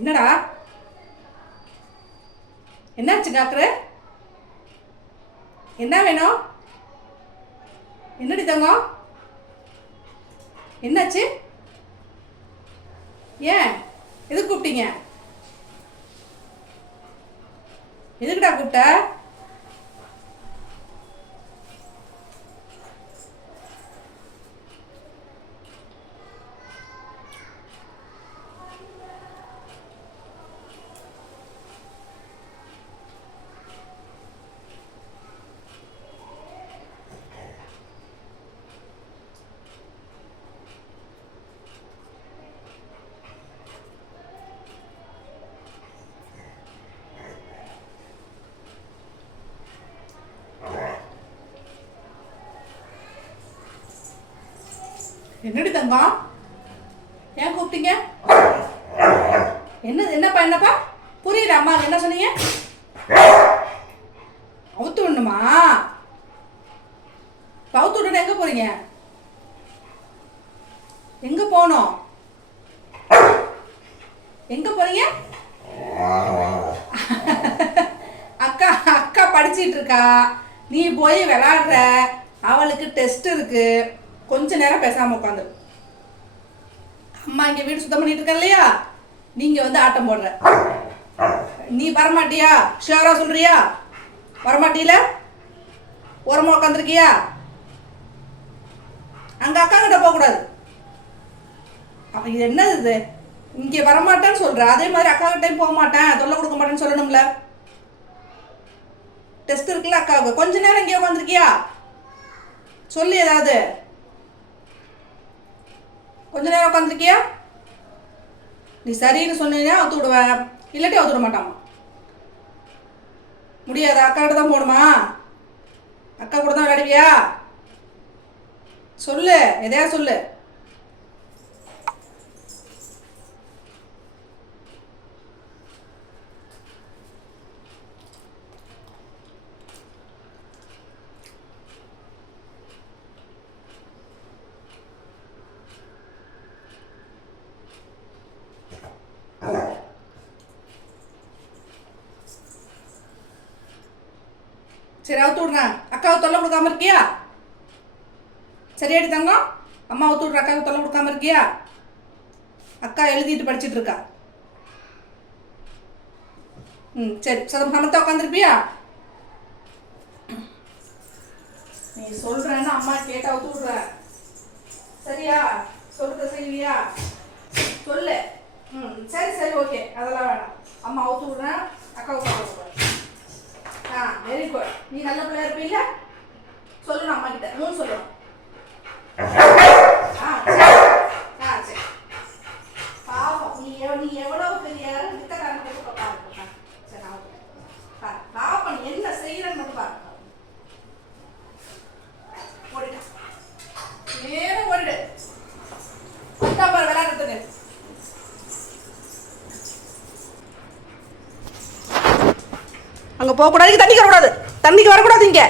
என்னடா? என்னாச்சு டாக்டர்? என்ன வேணும்? என்னடி தங்கம்? என்னாச்சு? ஏன்? எதுக்கு கூப்பிட்டீங்க? எதுக்குடா கூப்பிட்ட? என்னடி தங்கம்? ஏன் கூப்பிட்டீங்க? என்ன என்னப்பா என்னப்பா? புரியுது அம்மா என்ன சொன்னீங்க? அவுத்து விடணுமா? அவுத்து விட்டுட்டு எங்கே போகிறீங்க எங்க போகணும் எங்க போறீங்க? அக்கா அக்கா படிச்சிட்டு இருக்கா. நீ போய் விளாடுற அவளுக்கு டெஸ்ட் இருக்குது கொஞ்ச நேரம் பேசாமல் உட்காந்து. அம்மா இங்கே வீடு சுத்தம் பண்ணிட்டு இருக்க இல்லையா? நீங்கள் வந்து ஆட்டம் போடுற. நீ வரமாட்டியா? ஷியோரா சொல்றியா? வரமாட்டியில? ஓரமா உட்காந்துருக்கியா? அங்கே அக்கா கிட்ட போகக்கூடாது அப்போ இது என்னது இது? இங்கே வரமாட்டேன்னு சொல்கிற அதே மாதிரி அக்கா கிட்டையும் போக மாட்டேன். தொல்லை கொடுக்க மாட்டேன்னு சொல்லணும்ல. டெஸ்ட் இருக்குல்ல அக்காவுக்கு. கொஞ்ச நேரம் இங்கே உட்காந்துருக்கியா? சொல்லு ஏதாவது. கொஞ்ச நேரம் உட்காந்துருக்கியா நீ சரின்னு சொன்னீங்கன்னா அவுத்து விடுவேன். இல்லாட்டி அவுத்து விட மாட்டாமா முடியாது? அக்காட்ட தான் போகணுமா? அக்கா கூட தான் விளையாடுவியா? சொல்லு. எதையா சொல்லு? சரி அவுத்து விடுறேன். அக்காவை தொல்லை கொடுக்காம இருக்கியா? சரியாடி தங்கம். அம்மா அவுத்து விட்ற அக்காவுக்கு தொல்லை கொடுக்காம இருக்கியா? அக்கா எழுதிட்டு படிச்சிட்டு இருக்கா. ம் சரி. சதம் சமத்தா உட்காந்துருப்பியா நீ சொல்றேன்னு அம்மா கேட்டா அவுத்து விட்ற. சரியா? சொல்றத செய்வியா? சொல்லு. ம் சரி சரி ஓகே. அதெல்லாம் வேணாம். அம்மா அவுத்து விட்றேன். அக்காவுக்கு ஆ நீ நல்ல பிள்ளையா இருப்பீல்ல? சொல்லணும் அம்மா கிட்ட மூணு சொல்லணும் பாவம். நீ நீ எவ்வளவு பெரிய வித்தக்காரன் கூட சரி நான் பாப்பா நீ என்ன செய்யறன்னு மட்டும் பாரு. ஓடிட்டா நேரம் ஓடிடு. விளையாடுறதுக்கு. அங்கே போகக்கூடாது தண்ணிக்கு வரக்கூடாது. தண்ணிக்கு வரக்கூடாது இங்கே.